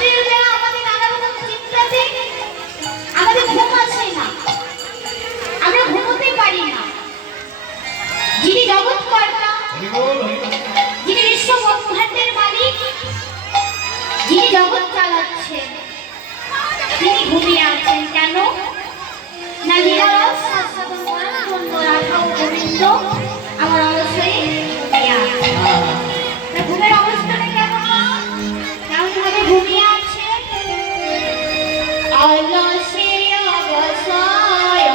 রাত্রিবেলা আমাদের নানা রকম চিন্তাতে আমাদের ঘুম আসে না, আমরা ঘুমোতে পারি না। যিনি জগৎ কর্তা, যিনি বিশ্ব ব্রহ্মাণ্ডের মালিক, যিনি জগৎ চালাচ্ছেন, তিনি ঘুমিয়ে আছেন। কেন না লীলারস আস্বাদন করার জন্য রাধা ও গোবিন্দ আমার অবশ্যই ঘুমিয়ে আছে। ঘুমের অবস্থাটা কেমন কেমন ভাবে ঘুমিয়ে আছে? অলসে অবসয়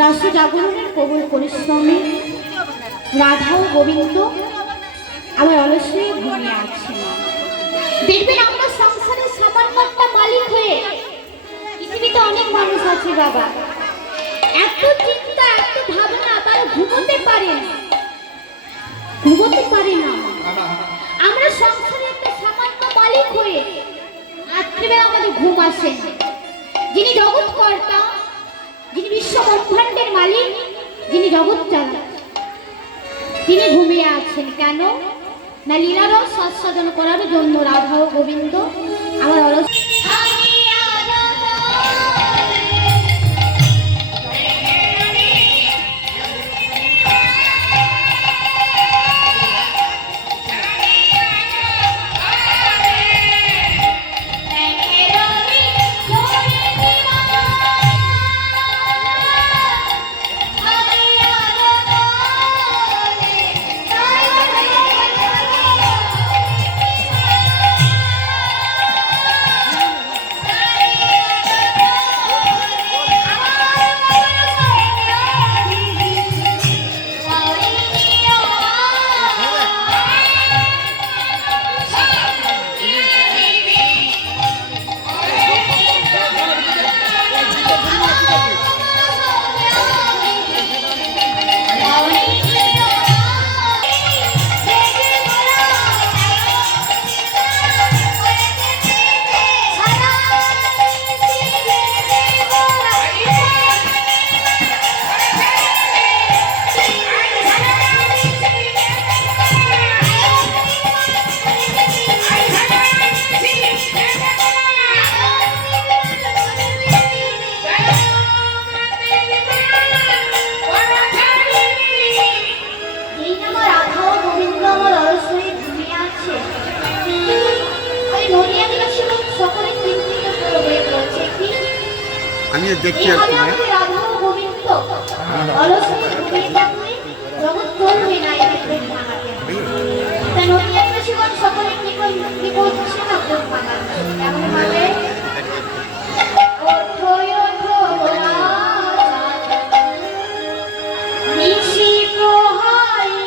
রাস জাগরণের প্রবল পরিশ্রমে রাধা ও গোবিন্দ আমার অলসে ঘুমিয়ে আছে। দেখবেন আমরা সংসারের সামান্য একটা মালিক হয়ে, পৃথিবীতে অনেক মানুষ আছে বাবা, এত চিন্তা এত ভাবনা, তারা ঘুমোতে পারে না, ঘুমোতে পারে না। আমরা সংসারে একটা সামান্য মালিক হয়ে রাত্রিবেলা আমাদের ঘুম আসে না। যিনি জগৎ কর্তা, যিনি বিশ্ব ব্রহ্মাণ্ডের মালিক, যিনি জগৎ চালান, তিনি ঘুমিয়ে আছেন। কেন না লীলারস আস্বাদন করার জন্য রাধা ও গোবিন্দ আমার অলস আমি দেখছি আর কি রাধা ও গোবিন্দ অলসে ঘুমিয়ে থাকলে জগৎ চলবে না, এই পেট ভাঙাতে হবে। তাই নদিয়া কৃষিগণ সকলে কি বলছে না পেট ভাঙাতে এমন ভাবে ওঠো ওঠো নিশি প্রহরী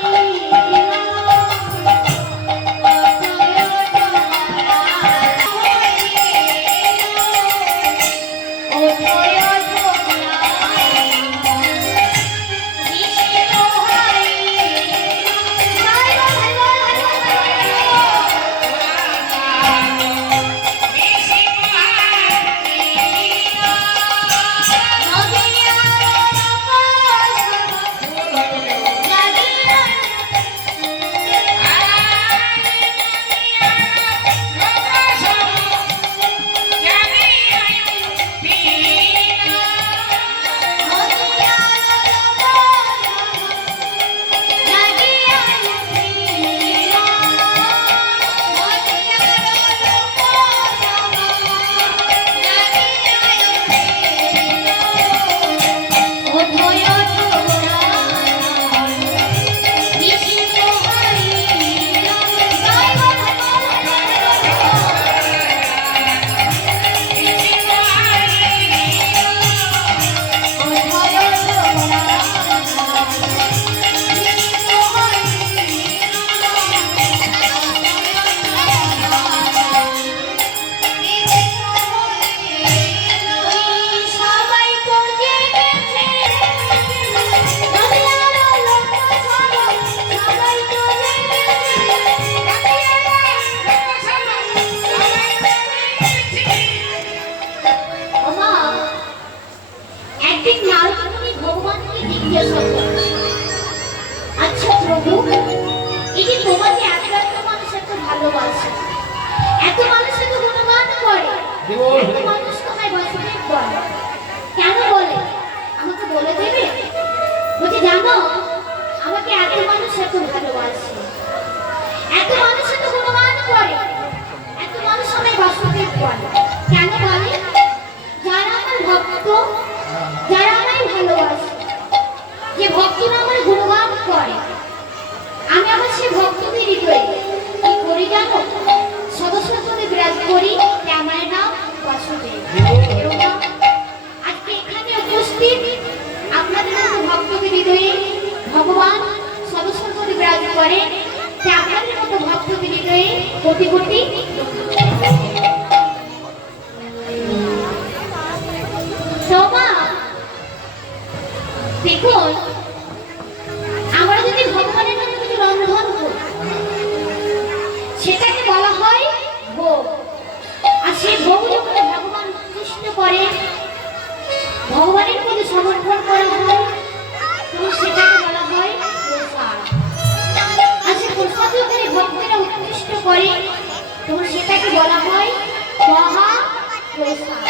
একদিন নারদমুনি ভগবানকে জিজ্ঞাসা করছে, আচ্ছা প্রভু, এই যে তোমাকে এত এত মানুষ এত ভালোবাসে, এত মানুষ এত গুণগান করে, এত মানুষ তোমায় বাসুদেব বলে, কেন বলে আমাকে বলে দেবে? বলছে জানো, আমাকে এত মানুষ এত ভালোবাসে, এত মানুষ এত গুণগান করে, এত মানুষ আমায় বাসুদেব বলে, কেন বলে? যারা আমার ভক্ত, যারা আমায় ভালোবাসে, যে ভক্তরা আমার গুণগান করে, আমি আমার সেই ভক্তদের হৃদয়ে কি করি জানো? সদস্য পদে বিরাজ করি, আমার নাম বাসুদেব। আজকে এখানে উপস্থিত আপনাদের মতো ভক্তদের হৃদয়ে ভগবান সদস্য পদে বিরাজ করে, আপনাদের মতো ভক্তদের হৃদয়ে কোটি কোটি তোমা। দেখুন, আমরা যদি ভগবানের নামে কিছু রন্ধন করি, সেটাকে বলা হয় ভোগ। আর সেই ভোগ যখন ভগবান কৃষ্ণ করে, ভগবানের প্রতি সমর্পণ করা হয়, তখন সেটাকে বলা হয় প্রসাদ। আর সেই প্রসাদ যখন ভক্তেরা উৎকৃষ্ট করে, তখন সেটাকে বলা হয় মহাপ্রসাদ।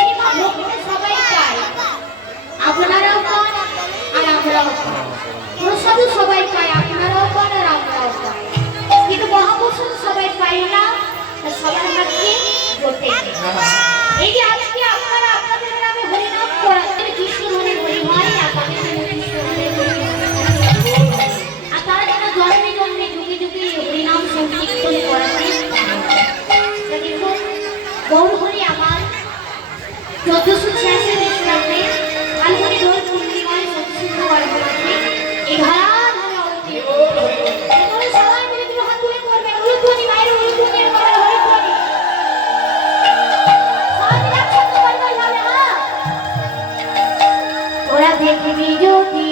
এই ভক্তরা সবাই পায়, আপনারাও পান আর আমরাও পাই। প্রসাদও সবাই পায়, আপনারাও পান আর আমরাও পাই, কিন্তু মহাপ্রসাদ সবাই পাই না, সবার হাতে জোটে। এই যে আজকে আপনারা আপনাদের গ্রামে হরিনাম করাচ্ছেন, কৃষ্ণ ধরে হরি হয়, আর তারা যারা জন্মে জন্মে যুগে যুগে হরিনাম সংকীর্তন করাচ্ছেন, দেখুন গৌর হরি আমার 1486 খ্রিস্টাব্দে ফাল্গুনী দোল পূর্ণিমায় সৎসঙ্গ বর্ণনাতে এই ধারাধারে অবতীর্ণ। এরপরে সবাই মিলে দুটো হাত তুলে করবেন উলুধ্বনি, মায়ের উলুধ্বনির গলায় হরিধ্বনি। সবাই মিলে একসাথে করবেন, হবে না? ওরা দেখবি যদি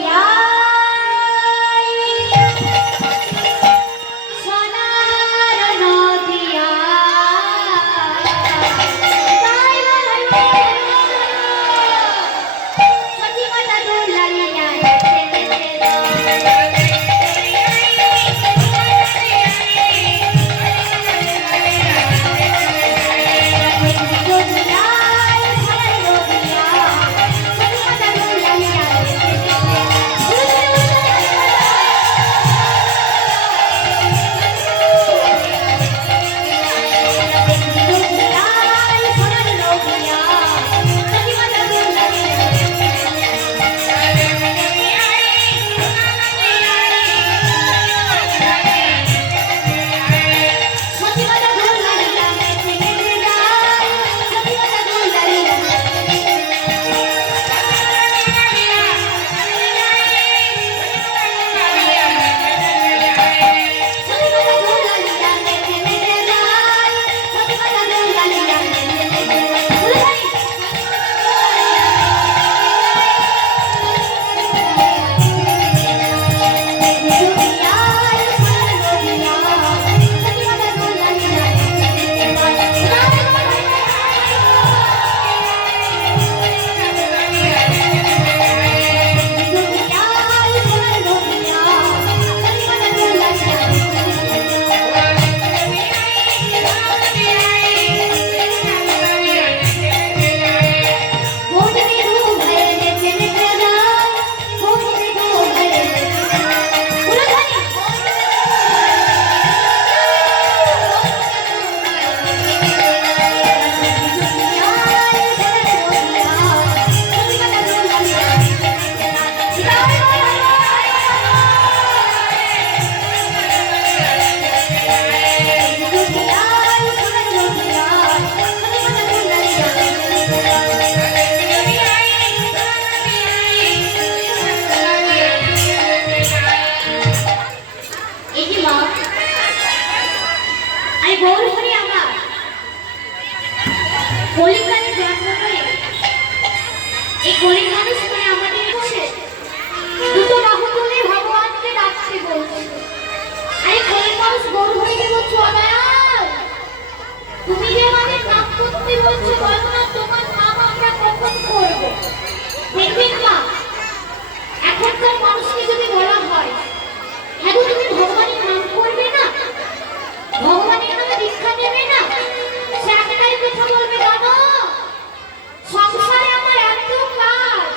সংসারে আমার এত কাজ,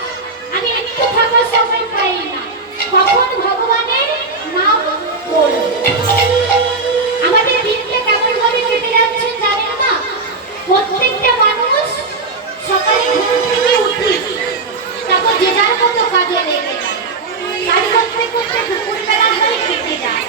আমি একটু থাকার সময় পাই না। কখন ভগবানের নাম বলবো? আমাদের দিনটা কেমন ভাবে কেটে যাচ্ছে জানেন না? প্রত্যেকটা মানুষ সকালে ঘুম থেকে উঠি, তারপর যে যার মতো কাজে লেগে যায়। কাজ করতে করতে দুপুরবেলা হয়ে কেটে যায়।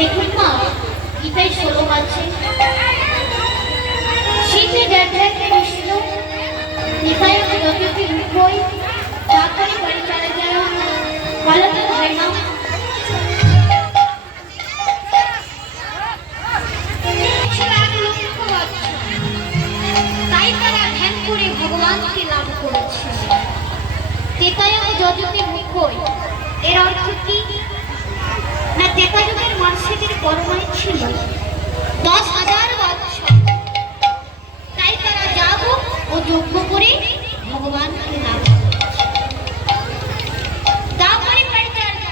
দেখুন মা, গীতায় শ্লোক আছে, শীতে যাত্রায় কৃষ্ণ নিতায় যতটি মুখই তারপরে পরিচয় যায় বলতে হয় না। তাই তারা ধ্যান করে ভগবানকে লাভ করেছে। তেতায় যজতে মুখই, এর অর্থ কি না? ত্রেতাযুগের মানুষের পরমায়ু ছিল 10,000 বছর। তাই তারা যাগ ও যজ্ঞ করে ভগবানকে লাভ করেছে। তারপরে পরিচর্যা,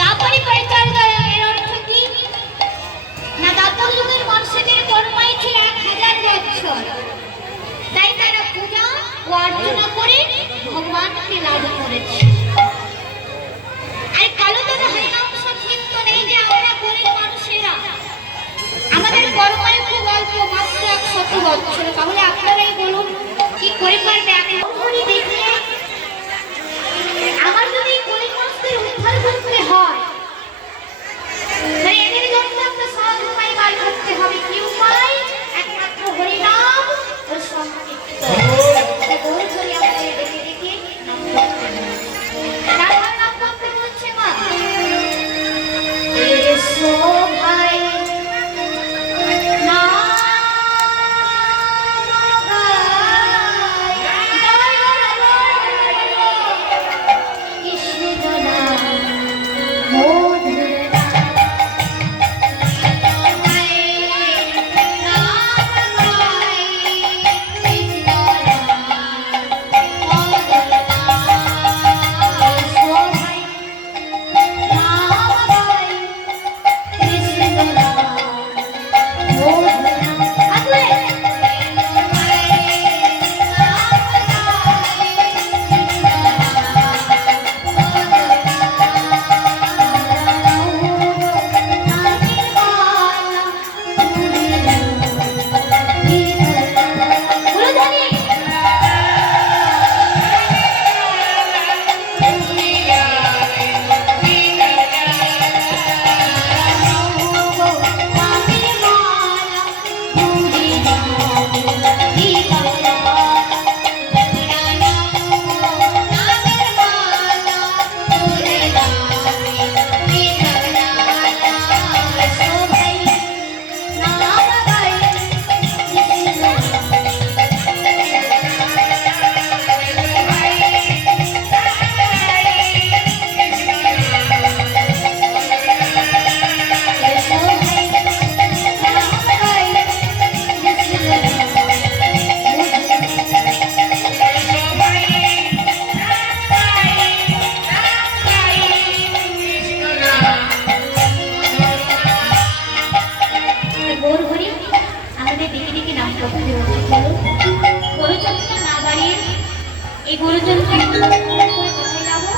তারপরে পরিচর্যা এর অর্থ কি না? দাপর যুগের মানুষের পরমায়ু ছিল 1,000 বছর। তাই তারা পূজা ও অর্চনা করে ভগবানকে লাভ করেছে। আর কালো দাদা হরিনাম সংকীর্তন, এই যে আমরা গরিব মানুষেরা, আমাদের পরমায়ু খুব অল্প, মাত্র 100 বছর। তাহলে আপনারাই বলুন কি করে পারবে? এখনই দেখলে আমার যদি গরিব মানুষদের উদ্ধার করতে হয়, তাহলে এদের জন্য একটা সহজ উপায় বার করতে হবে। কি উপায়? একমাত্র হরিনাম ও সংকীর্তন। বহু করে আমাদের দেখে দেখে নাম করতে হবে। রাধার নাম করতে বলছে মা, এসো ভাই নাম গাই, জয় উচিত হলো গরুচন্দ্র না বাড়িয়ে এই গরুচন্দ্র কোথায় যাবো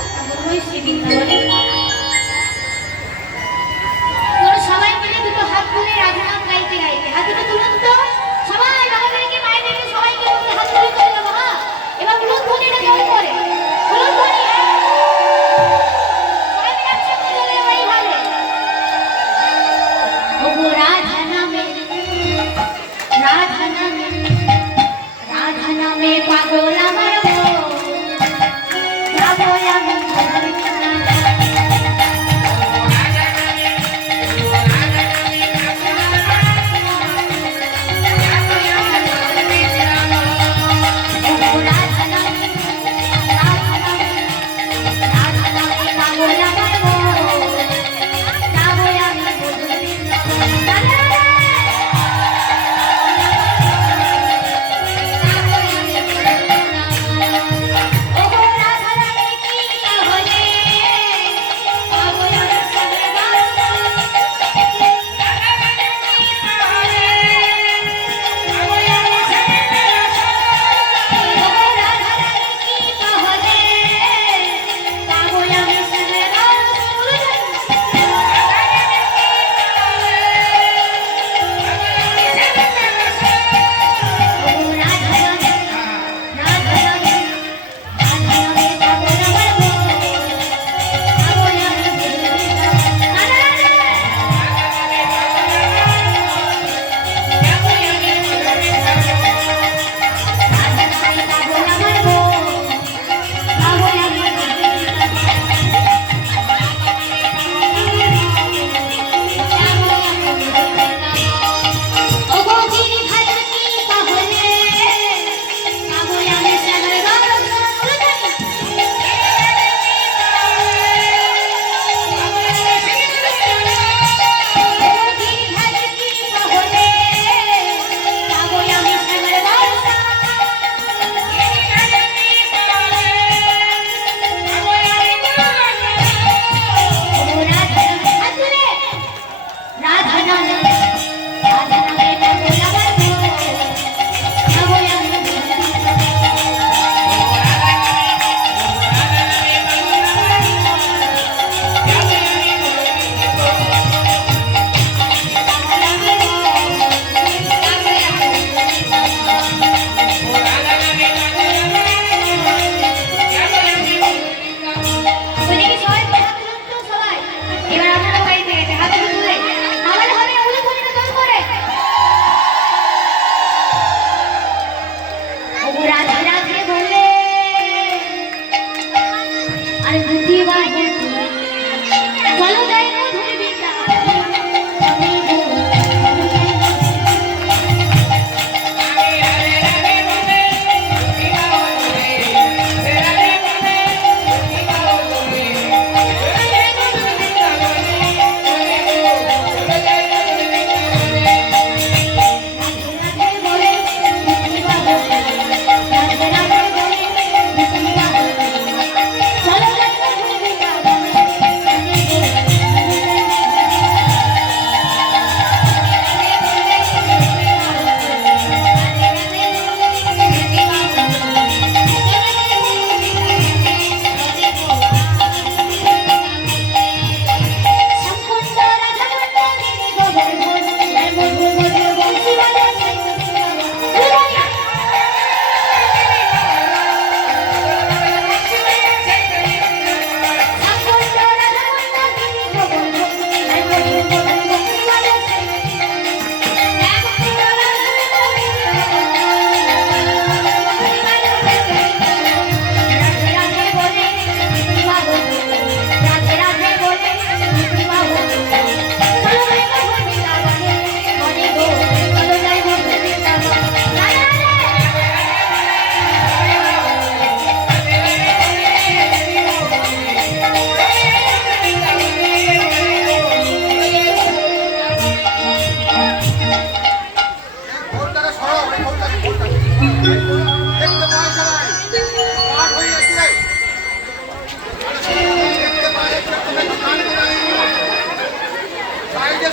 ওই শ্রী বৃন্দাবনে। তোর সবাই মিলে দুটো হাত তুলে রাধানাম গাইতে গাইতে হাত দুটো তুলুন তো সবাই বাবাদেরকে মায়েদেরকে সবাইকে বলতে হাত তুলে চলে যাবো। হ্যাঁ এবার উলুধ্বনিটা কেমন করে উলুধ্বনি সবাই মিলে একসাথে চলে যাবো এইভাবে। ও গো রাধা নামে রাধা নামে রাধা নামে পাগল আমার মন যাবো আমি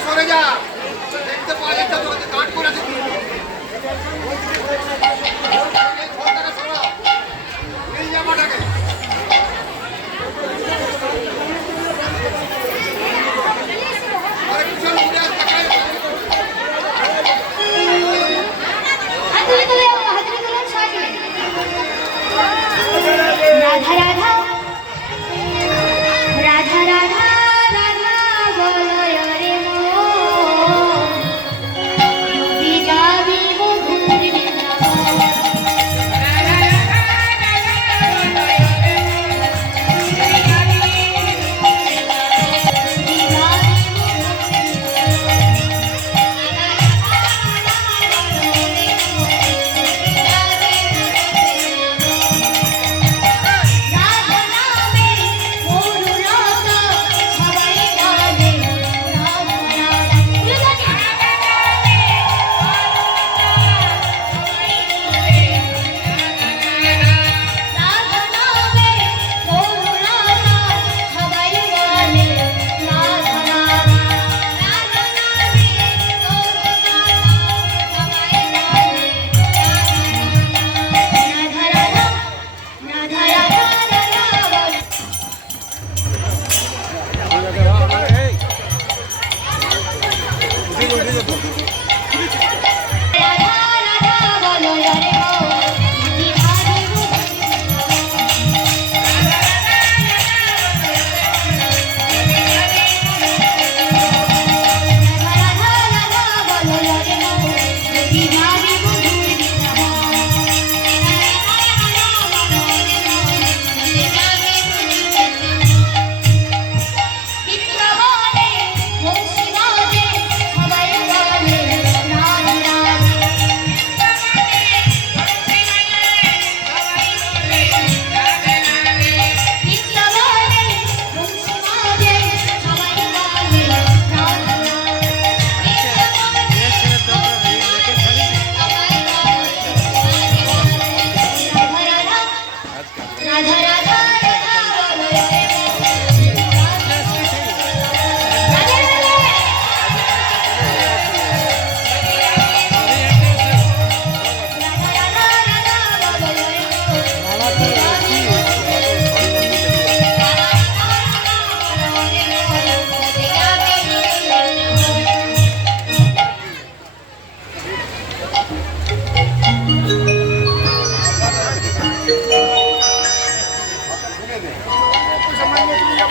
সরে যা দেখতে পাওয়া যাচ্ছে তোকে কাট করেছে রাধা রাধা রাধা রাধা রাধা বলয় রে মন নবী যাবি মধুর বৃন্দাবন।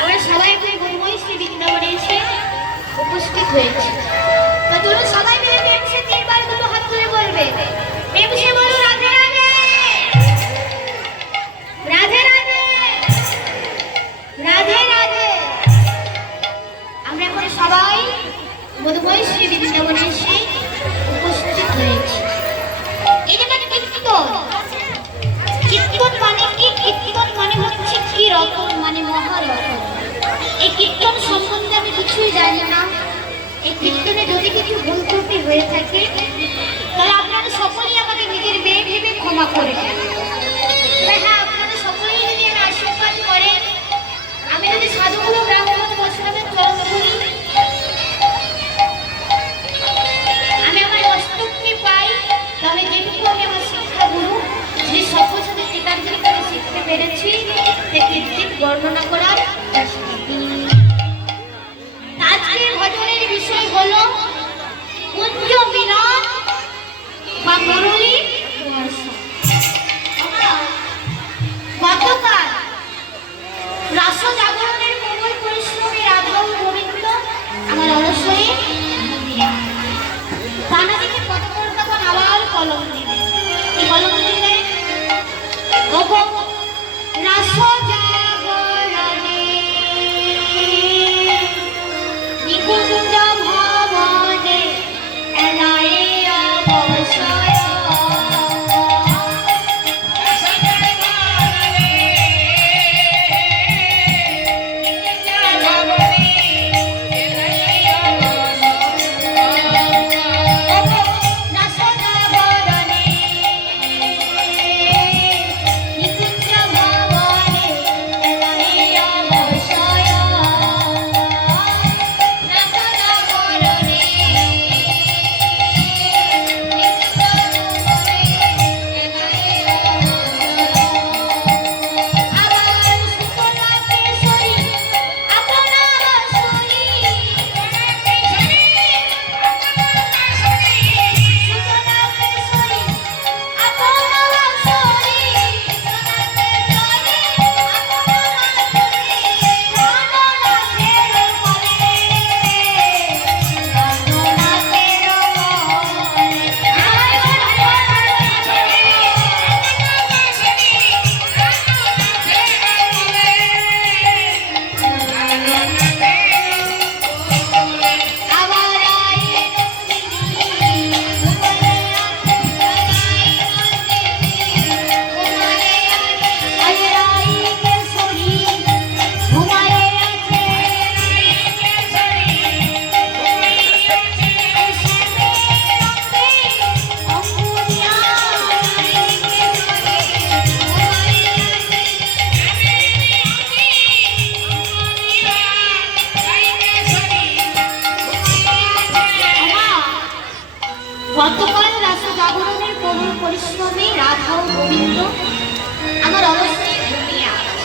আমরা সবাই মিলে বলবই শ্রী বৃন্দাবনে এসে উপস্থিত হয়েছি। তো চলো সবাই মিলে প্রেমসে তিনবার দুটো হাত তুলে বলবে, প্রেমসে বলো রাধে রাধে রাধে রাধে রাধে রাধে। আমরা এখন সবাই মধুময় শ্রী বৃন্দাবনে এসে উপস্থিত হয়েছি। এই যে কীর্তন, কীর্তন মানে কি? কীর্তন মানে হচ্ছে কি রকম, মানে মহারকম। এই কীর্তন সম্বন্ধে আমি কিছুই জানি না। এই কীর্তনে যদি কিছু ভুল ত্রুটি হয়ে থাকে তাহলে আপনারা সকলেই আমাকে নিজের মেয়ে ভেবে ক্ষমা করে দেন। হ্যাঁ, আপনারা সকলেই যদি আমি আশীর্বাদ করেন, আমি যদি সাধুগুরু ব্রাহ্মণ বৈষ্ণবের চরণ ধরি, আমি আমার অষ্টককে পাই, তাহলে যেটুকু আমি আমার শিক্ষাগুরু যে সকল সাথে টিকাঞ্জলি করে শিখতে পেরেছি তা কীর্তির বর্ণনা করার চেষ্টা করি। আজকের ভজনের বিষয় হলো কুঞ্জ মিলন বা মুরলী বর্ষণ। গতকাল রাস জাগরণের প্রবল পরিশ্রমী রাধা ও গোবিন্দ আমার অলসরে টানা দিকে পদকর্তাগণ আবার কলম দিবে। এই কলম দিলে রাস জাগরণে নিকুঞ্জ ভবনে এলায়ে অবসর পরিশ্রমে রাধা ও গোবিন্দ আমার অলস হয়ে ঘুমিয়ে আছে।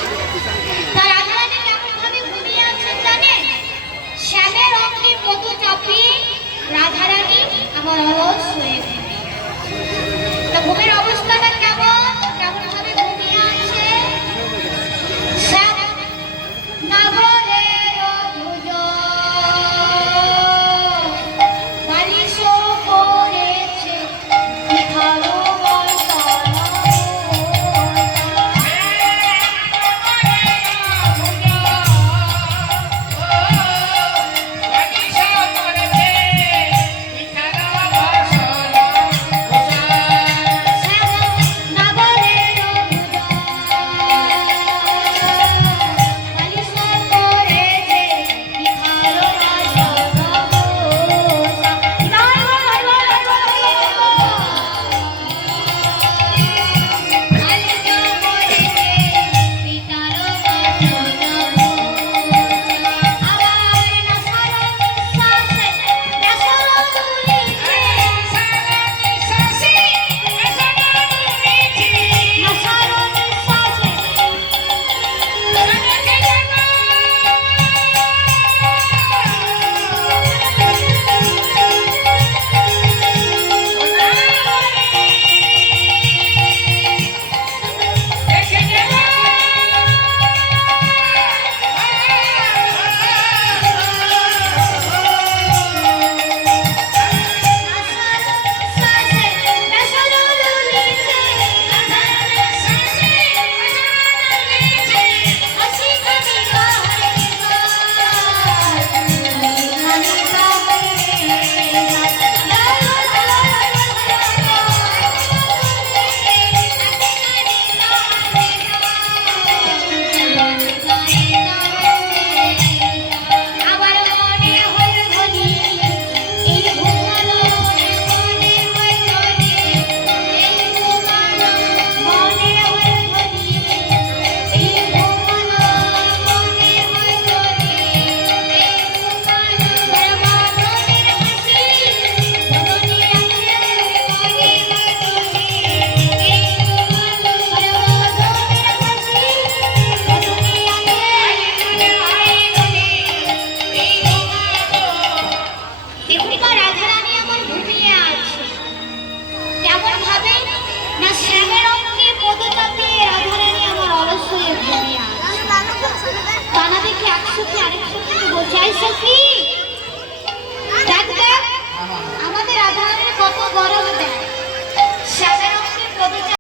তা রাধারানী কেমন ভাবে ঘুমিয়ে আছেন জানেন? শ্যামের অঙ্গে কত চাপিয়ে রাধারানী আমার অলস হয়ে